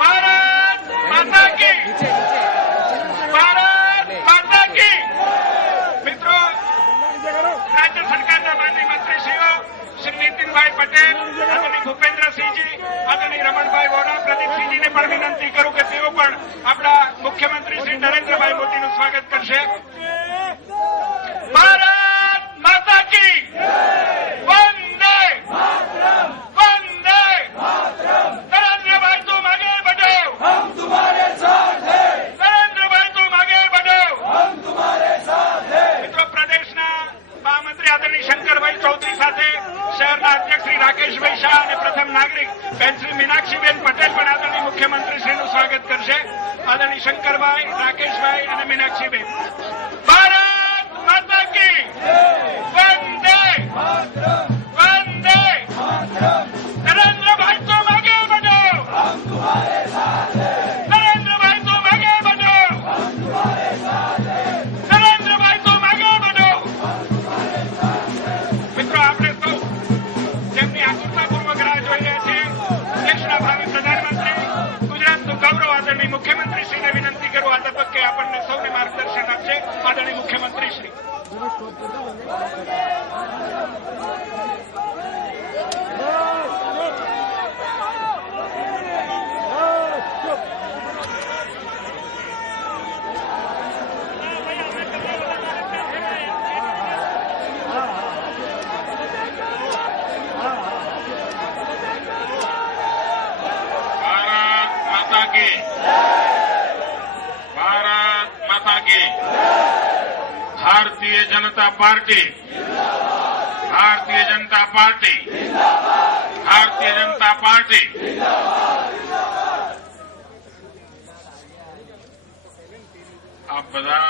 ભારત માતા કી ભારત માતા કી। મિત્રો, રાજ્ય સરકારના માનનીય મંત્રીશ્રીઓ શ્રી નીતિનભાઈ પટેલ, આદરણીય ભૂપેન્દ્રસિંહજી, આદરણીય રમણભાઈ વોરા, પ્રદીપસિંહજીને પણ વિનંતી કરું કે તેઓ પણ આપણા મુખ્યમંત્રી શ્રી નરેન્દ્રભાઈ મોદીનું સ્વાગત કરશે। ભારત માતા કી વંદે વંદે। નરેન્દ્રભાઈ तुम आगे बढ़ो, हम तुम्हारे साथ हैं। नरेंद्रभाई तुम आगे बढ़ो, हम तुम्हारे साथ हैं। મિત્રો, પ્રદેશના મહામંત્રી આદરણીય શંકરભાઈ ચૌધરી સાથે શહેરના અધ્યક્ષ શ્રી રાકેશભાઈ શાહ અને પ્રથમ નાગરિક બેન શ્રી મીનાક્ષીબેન પટેલ પણ આદરણીય મુખ્યમંત્રીશ્રીનું સ્વાગત કરશે। આદરણીય શંકરભાઈ, રાકેશભાઈ અને મીનાક્ષીબેન। ભારત માતા કી વંદે વંદે। નરેન્દ્રભાઈ तुम आगे बढ़ो, हम तुम्हारे साथ हैं। नरेंद्रभाई तुम आगे बढ़ो, हम तुम्हारे साथ हैं। नरेंद्रभाई तुम आगे बढ़ो, हम तुम्हारे साथ हैं। મિત્રો, આપણે સૌ જેમની આતુરતાપૂર્વક રાહ જોઈ રહ્યા છે દેશના ભાવિ પ્રધાનમંત્રી, ગુજરાતનું ગૌરવ આદરણીય મુખ્યમંત્રીશ્રીને વિનંતી કરું આ તબક્કે આપણને સૌને માર્ગદર્શન આપશે આદરણીય મુખ્યમંત્રીશ્રી। भारत माता की Bharatiya Janata party, Bharatiya Janata party, Bharatiya Janata party. आप બધા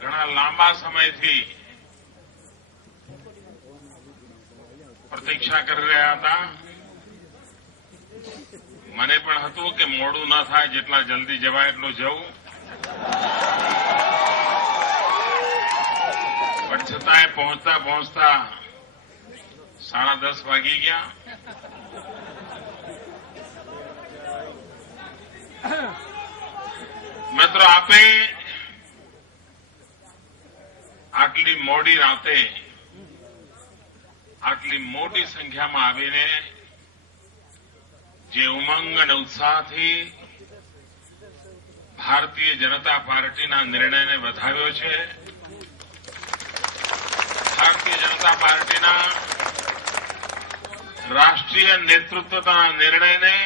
ઘણા લાંબા સમયથી પ્રતીક્ષા કરી રહ્યા હતા। મને પણ હતું કે મોડું ન થાય, જેટલા જલ્દી જવાય એટલું જવું, પણ છતાંય પહોંચતા પહોંચતા 10:30 વાગી ગયા। મિત્રો, આપે આટલી મોડી રાતે આટલી મોટી સંખ્યામાં આવીને જે ઉમંગ અને ઉત્સાહથી ભારતીય જનતા પાર્ટીના નિર્ણયને વધાવ્યો છે, ભારતીય જનતા પાર્ટીના રાષ્ટ્રીય નેતૃત્વના નિર્ણયને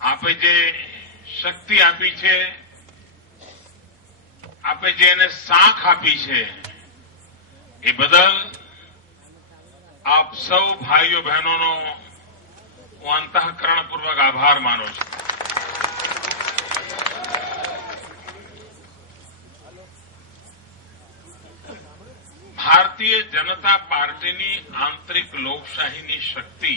આપે જે શક્તિ આપી છે, આપે જે એને સાખ આપી છે, એ બદલ આપ સૌ ભાઈઓ બહેનોનો હું અંતઃકરણપૂર્વક આભાર માનું છું। ભારતીય જનતા પાર્ટીની આંતરિક લોકશાહીની શક્તિ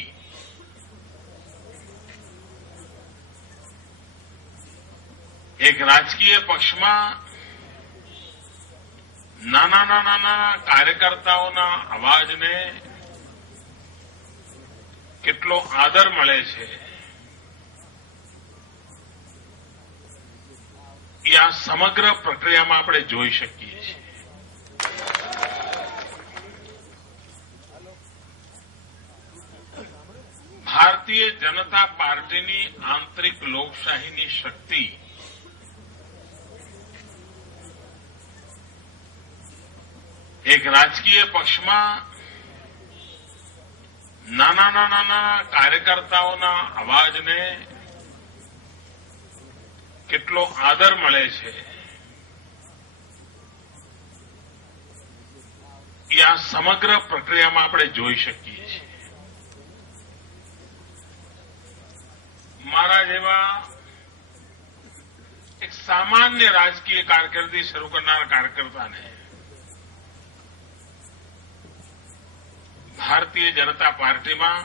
એક રાજકીય પક્ષમાં નાના કાર્યકર્તાઓના અવાજને કેટલો આદર મળે છે, એ આ સમગ્ર પ્રક્રિયામાં આપણે જોઈ શકીએ છીએ। ભારતીય જનતા પાર્ટીની આંતરિક લોકશાહીની શક્તિ એક રાજકીય પક્ષમાં નાના કાર્યકર્તાઓના અવાજને કેટલો આદર મળે છે, એ આ સમગ્ર પ્રક્રિયામાં આપણે જોઈ શકીએ છીએ। મારા જેવા એક સામાન્ય રાજકીય કારકિર્દી શરૂ કરનાર કાર્યકર્તાને ભારતીય જનતા પાર્ટીમાં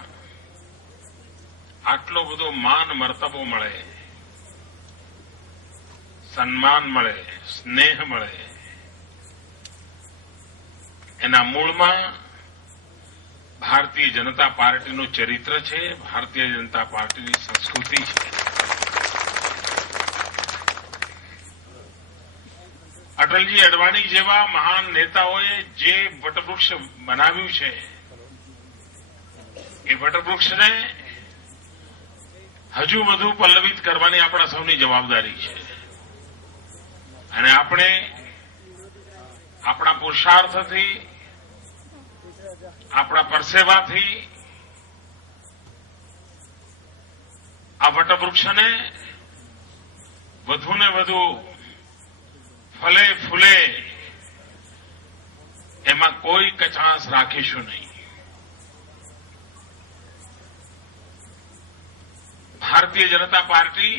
આટલો બધો માન મર્તબો મળે, સન્માન મળે, સ્નેહ મળે, એના મૂળમાં ભારતીય જનતા પાર્ટીનું ચરિત્ર છે, ભારતીય જનતા પાર્ટીની સંસ્કૃતિ છે. અટલજી અડવાણી જેવા મહાન નેતાઓએ જે વટવૃક્ષ બનાવ્યું છે, એ વટવૃક્ષને હજુ વધુ પલ્લવિત કરવાની આપણા સૌની જવાબદારી છે. અને આપણે આપણા પુરુષાર્થથી, આપણા પરસેવાથી આ વટવૃક્ષને વધુને વધુ ફલે ફૂલે એમાં કોઈ કચાશ રાખીશું નહીં. ભારતીય જનતા પાર્ટી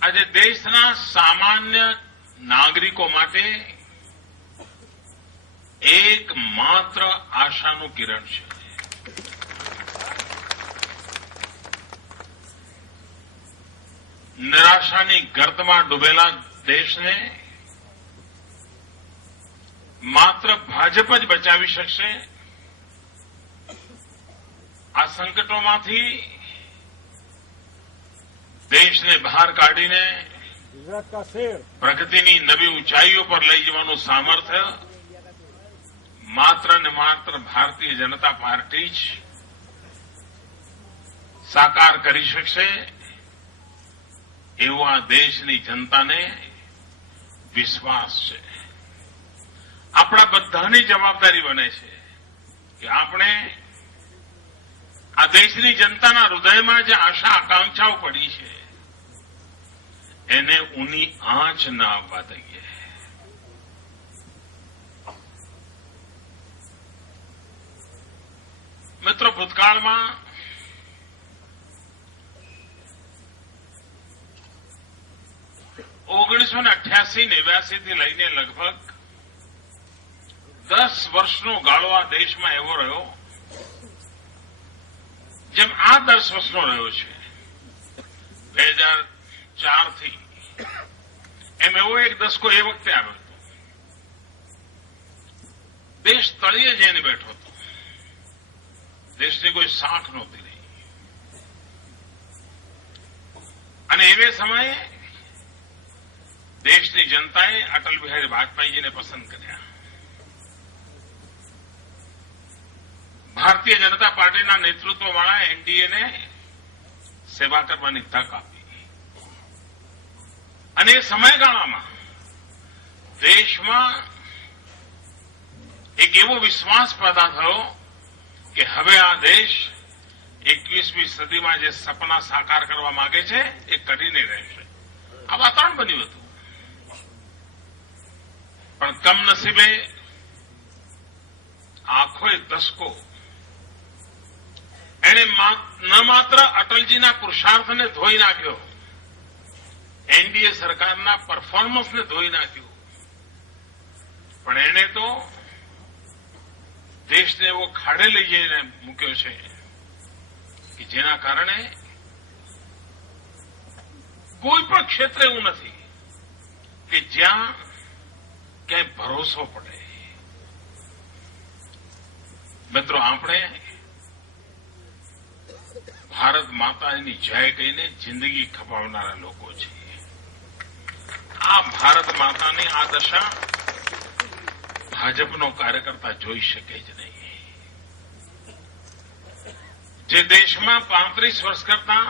આજે દેશના સામાન્ય નાગરિકો માટે એકમાત્ર આશાનું કિરણ છે. નિરાશાની ગર્તમાં ડૂબેલા દેશને માત્ર ભાજપ જ બચાવી શકશે. આ સંકટોમાંથી દેશને બહાર કાઢીને પ્રગતિની નવી ઊંચાઈઓ પર લઈ જવાનું સામર્થ્ય માત્ર ને માત્ર ભારતીય જનતા પાર્ટી જ સાકાર કરી શકશે, એવો આ દેશની જનતાને વિશ્વાસ છે. આપણા બધાની જવાબદારી બને છે કે આપણે આ દેશની જનતાના હૃદયમાં જે આશા આકાંક્ષાઓ પડી છે એને ઊની આંચ ન આવવા દઈએ. મિત્રો, ભૂતકાળમાં 1988-89 થી લઈને લગભગ 10 વર્ષનો ગાળો આ દેશમાં એવો રહ્યો જેમ આ 10 વર્ષનો રહ્યો છે. 2004થી એમ એવો એક દસકો એ વખતે આવ્યો હતો. દેશ તળિયે જઈને બેઠો હતો. દેશની કોઈ સાખ નહોતી રહી. અને એવે સમયે દેશની જનતાએ અટલ બિહારી વાજપેયીજીને પસંદ કર્યા. ભારતીય જનતા પાર્ટીના નેતૃત્વવાળા એનડીએને સેવા કરવાની તક આપી. અને એ સમયગાળામાં દેશમાં એક એવો વિશ્વાસ પેદા થયો કે હવે આ દેશ 21મી સદીમાં જે સપના સાકાર કરવા માંગે છે એ કરીને રહેશે. આ વાતાવરણ બન્યું હતું. પણ કમનસીબે આખો એક દસકો એણે ન માત્ર અટલજીના પુરુષાર્થને ધોઈ નાખ્યો, એનડીએ સરકારના પરફોર્મન્સને ધોઈ નાખ્યું, પણ એણે તો દેશને એવો ખાડે લઈ જઈને મૂક્યો છે કે જેના કારણે કોઈ પણ ક્ષેત્ર એવું નથી કે જ્યાં ક્યાંય ભરોસો પડે. મિત્રો, આપણે ભારત માતાની જય કહીને જિંદગી ખપાવનારા લોકો છીએ. આ ભારત માતાની આ દશા ભાજપનો કાર્યકર્તા જોઈ શકે જ નહીં. જે દેશમાં 35 વર્ષ કરતા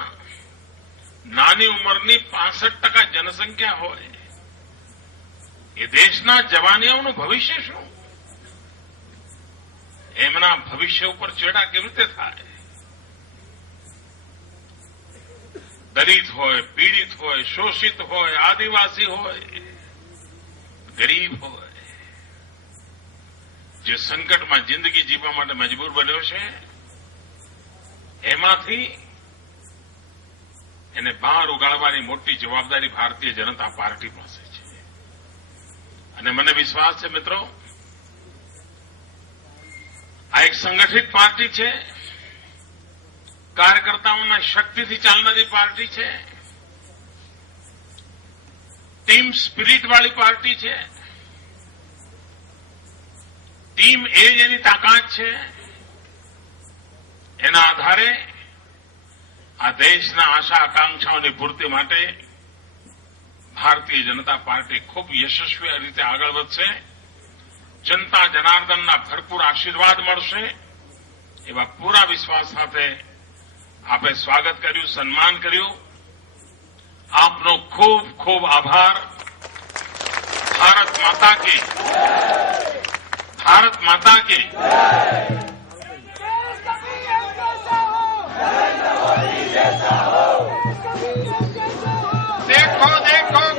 નાની ઉંમરની 65% જનસંખ્યા હોય, એ દેશના જવાનીઓનું ભવિષ્ય શું? એમના ભવિષ્ય ઉપર ચેડા કેવી રીતે થાય? દલિત હોય, પીડિત હોય, શોષિત હોય, આદિવાસી હોય, ગરીબ હોય, જે સંકટમાં જિંદગી જીવવા માટે મજબૂર બન્યો છે, એમાંથી એને બહાર ઉગાડવાની મોટી જવાબદારી ભારતીય જનતા પાર્ટી પાસે છે. અને મને વિશ્વાસ છે મિત્રો, આ એક સંગઠિત પાર્ટી છે, કાર્યકર્તાઓના શક્તિથી ચાલનારી પાર્ટી છે, ટીમ સ્પિરિટવાળી પાર્ટી છે. ટીમ એ જ એની તાકાત છે. એના આધારે આ દેશના આશા આકાંક્ષાઓની પૂર્તિ માટે ભારતીય જનતા પાર્ટી ખૂબ યશસ્વી રીતે આગળ વધશે. જનતા જનાર્દનના ભરપૂર આશીર્વાદ મળશે એવા પૂરા વિશ્વાસ સાથે આપે સ્વાગત કર્યું, સન્માન કર્યું. આપનો ખૂબ ખૂબ આભાર. ભારત માતા કી, भारत माता की. देखो देखो